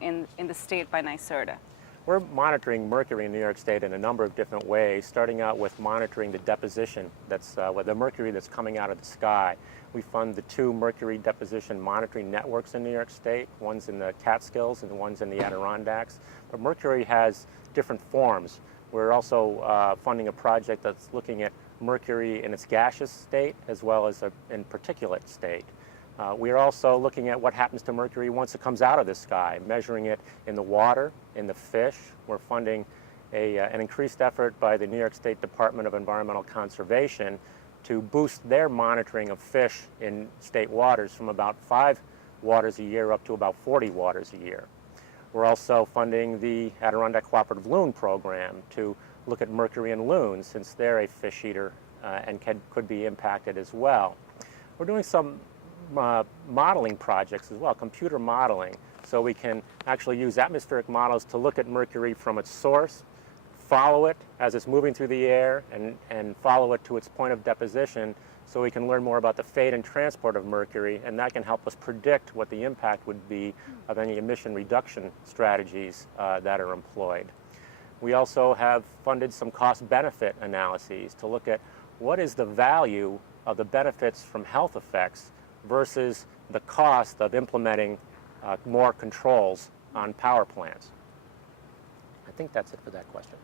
in the state by NYSERDA? We're monitoring mercury in New York State in a number of different ways, starting out with monitoring the deposition, that's the mercury that's coming out of the sky. We fund the 2 mercury deposition monitoring networks in New York State. One's in the Catskills and one's in the Adirondacks. But mercury has different forms. We're also funding a project that's looking at mercury in its gaseous state as well as in particulate state. We are also looking at what happens to mercury once it comes out of the sky, measuring it in the water, in the fish. We're funding an increased effort by the New York State Department of Environmental Conservation to boost their monitoring of fish in state waters from about 5 waters a year up to about 40 waters a year. We're also funding the Adirondack Cooperative Loon Program to look at mercury in loons, since they're a fish eater and could be impacted as well. We're doing some modeling projects as well, computer modeling, so we can actually use atmospheric models to look at mercury from its source, follow it as it's moving through the air, and follow it to its point of deposition, so we can learn more about the fate and transport of mercury, and that can help us predict what the impact would be of any emission reduction strategies that are employed. We also have funded some cost-benefit analyses to look at what is the value of the benefits from health effects versus the cost of implementing more controls on power plants. I think that's it for that question.